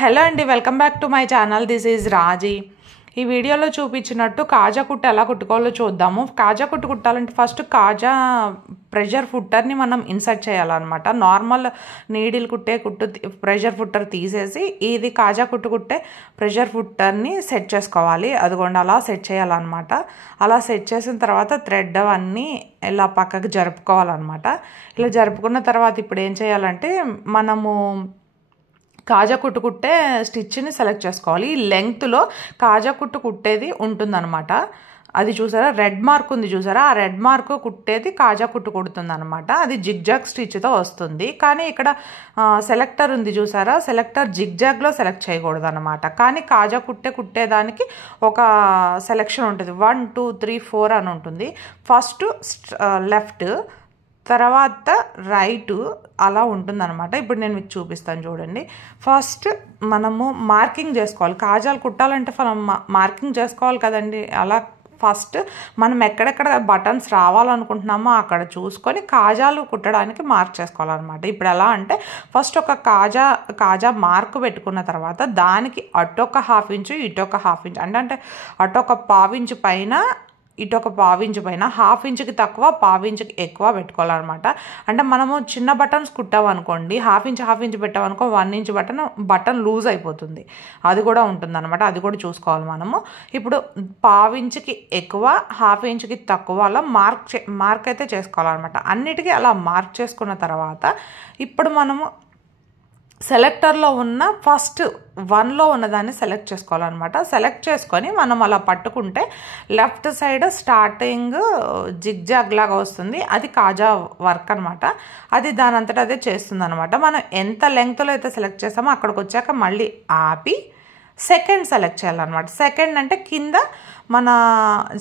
Hello అండి, welcome back to my channel. This is Raji. ఈ వీడియోలో చూపించినట్టు కాజా కుట్టు ఎలా కుట్టుకోవాలో చూద్దాము. కాజా కుట్టు కుట్టాలంటే ఫస్ట్ కాజా ప్రెషర్ ఫుట్టర్ని మనం ఇన్సర్ట్ చేయాలన్నమాట. నార్మల్ నీడిల్ కుట్టే ప్రెషర్ ఫుట్టర్ తీసేసి ఇది కాజా కుట్టే ప్రెషర్ ఫుట్టర్ని సెట్ చేసుకోవాలి. అదిగోండి అలా సెట్ చేయాలన్నమాట. అలా సెట్ చేసిన తర్వాత థ్రెడ్ అవన్నీ ఇలా పక్కకి జరుపుకోవాలన్నమాట. ఇలా జరుపుకున్న తర్వాత ఇప్పుడు ఏం చేయాలంటే మనము కాజా కుట్టే స్టిచ్ని సెలెక్ట్ చేసుకోవాలి. ఈ లెంగ్త్లో కాజా కుట్టేది ఉంటుందన్నమాట. అది చూసారా, రెడ్ మార్క్ ఉంది చూసారా, ఆ రెడ్ మార్క్ కుట్టేది కాజా కుడుతుంది అనమాట. అది జిగ్జాగ్ స్టిచ్తో వస్తుంది. కానీ ఇక్కడ సెలెక్టర్ ఉంది చూసారా, సెలెక్టర్ జిగ్జాగ్లో సెలెక్ట్ చేయకూడదు అనమాట. కానీ కాజా కుట్టేదానికి ఒక సెలెక్షన్ ఉంటుంది. 1 2 3 4 అని ఉంటుంది. ఫస్ట్ లెఫ్ట్, తర్వాత రైట్ అలా ఉంటుందన్నమాట. ఇప్పుడు నేను మీకు చూపిస్తాను చూడండి. ఫస్ట్ మనము మార్కింగ్ చేసుకోవాలి. కాజాలు కుట్టాలంటే మార్కింగ్ చేసుకోవాలి కదండి. అలా ఫస్ట్ మనం ఎక్కడెక్కడ బటన్స్ రావాలనుకుంటున్నామో అక్కడ చూసుకొని కాజాలు కుట్టడానికి మార్క్ చేసుకోవాలన్నమాట. ఇప్పుడు ఎలా అంటే ఫస్ట్ ఒక కాజా మార్క్ పెట్టుకున్న తర్వాత దానికి అటొక 1/2 ఇంచు ఇటొక 1/2 ఇంచు అంటే అటొక 1/4 ఇంచు పైన ఇటొక 1/4 ఇంచు పైన 1/2 ఇంచుకి తక్కువ 1/4 ఇంచుకి ఎక్కువ పెట్టుకోవాలన్నమాట. అంటే మనము చిన్న బటన్స్ కుట్టామనుకోండి, 1/2 ఇంచు పెట్టామనుకో 1 ఇంచు బటన్ లూజ్ అయిపోతుంది. అది కూడా ఉంటుందన్నమాట. అది కూడా చూసుకోవాలి మనము. ఇప్పుడు 1/4 ఇంచుకి ఎక్కువ 1/2 ఇంచుకి తక్కువ అలా మార్క్ అయితే చేసుకోవాలన్నమాట. అన్నిటికీ అలా మార్క్ చేసుకున్న తర్వాత ఇప్పుడు మనము సెలెక్టర్లో ఉన్న ఫస్ట్ 1లో ఉన్నదాన్ని సెలెక్ట్ చేసుకోవాలన్నమాట. సెలెక్ట్ చేసుకొని మనం అలా పట్టుకుంటే లెఫ్ట్ సైడ్ స్టార్టింగ్ జిగ్జాగ్ లాగా వస్తుంది. అది కాజా వర్క్ అనమాట. అది దాని అంతటా అదే చేస్తుంది అనమాట. మనం ఎంత లెంగ్త్లో అయితే సెలెక్ట్ చేసామో అక్కడికి వచ్చాక మళ్ళీ ఆపి సెకండ్ సెలెక్ట్ చేయాలన్నమాట. సెకండ్ అంటే కింద మన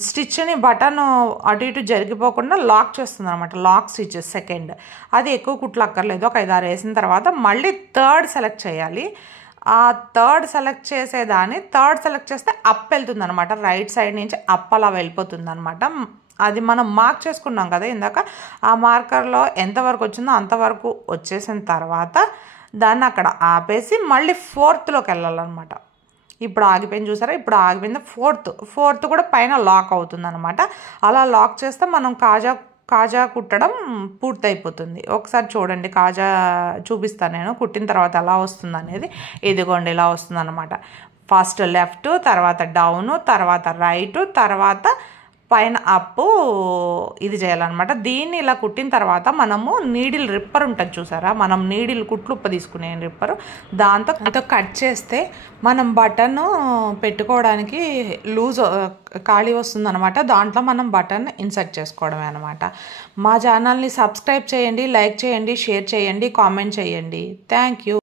స్టిచ్ని బటన్ అటు ఇటు జరిగిపోకుండా లాక్ చేస్తుంది అనమాట. Lock stitch second. అది ఎక్కువ కుట్లు అక్కర్లేదు. ఒక 5-6 వేసిన తర్వాత మళ్ళీ థర్డ్ సెలెక్ట్ చేయాలి. ఆ థర్డ్ సెలెక్ట్ చేస్తే అప్ వెళ్తుంది అనమాట. రైట్ సైడ్ నుంచి అప్ అలా వెళ్ళిపోతుంది అనమాట. అది మనం మార్క్ చేసుకున్నాం కదా ఇందాక, ఆ మార్కర్లో ఎంతవరకు వచ్చిందో అంతవరకు వచ్చేసిన తర్వాత దాన్ని అక్కడ ఆపేసి మళ్ళీ 4థ్లోకి వెళ్ళాలన్నమాట. ఇప్పుడు ఆగిపోయింది చూసారా, ఇప్పుడు ఆగిపోయింది. ఫోర్త్ కూడా పైన లాక్ అవుతుంది అనమాట. అలా లాక్ చేస్తే మనం కాజా కుట్టడం పూర్తయిపోతుంది. ఒకసారి చూడండి, కాజా చూపిస్తాను నేను కుట్టిన తర్వాత ఎలా వస్తుంది అనేది. ఇదిగోండి ఇలా వస్తుంది అనమాట. ఫస్ట్ లెఫ్ట్, తర్వాత డౌన్, తర్వాత రైట్, తర్వాత పైన అప్పు ఇది చేయాలన్నమాట. దీన్ని ఇలా కుట్టిన తర్వాత మనము నీడిల్ రిప్పర్ ఉంటుంది చూసారా, మనం నీడిల్ కుట్లు తీసుకునే రిప్పర్, దాంతో కట్ చేస్తే మనం బటన్ పెట్టుకోవడానికి లూజ్ ఖాళీ వస్తుంది అనమాట. దాంట్లో మనం బటన్ ఇన్సర్ట్ చేసుకోవడమే అనమాట. మా ఛానల్ని సబ్స్క్రైబ్ చేయండి, లైక్ చేయండి, షేర్ చేయండి, కామెంట్ చేయండి. Thank you.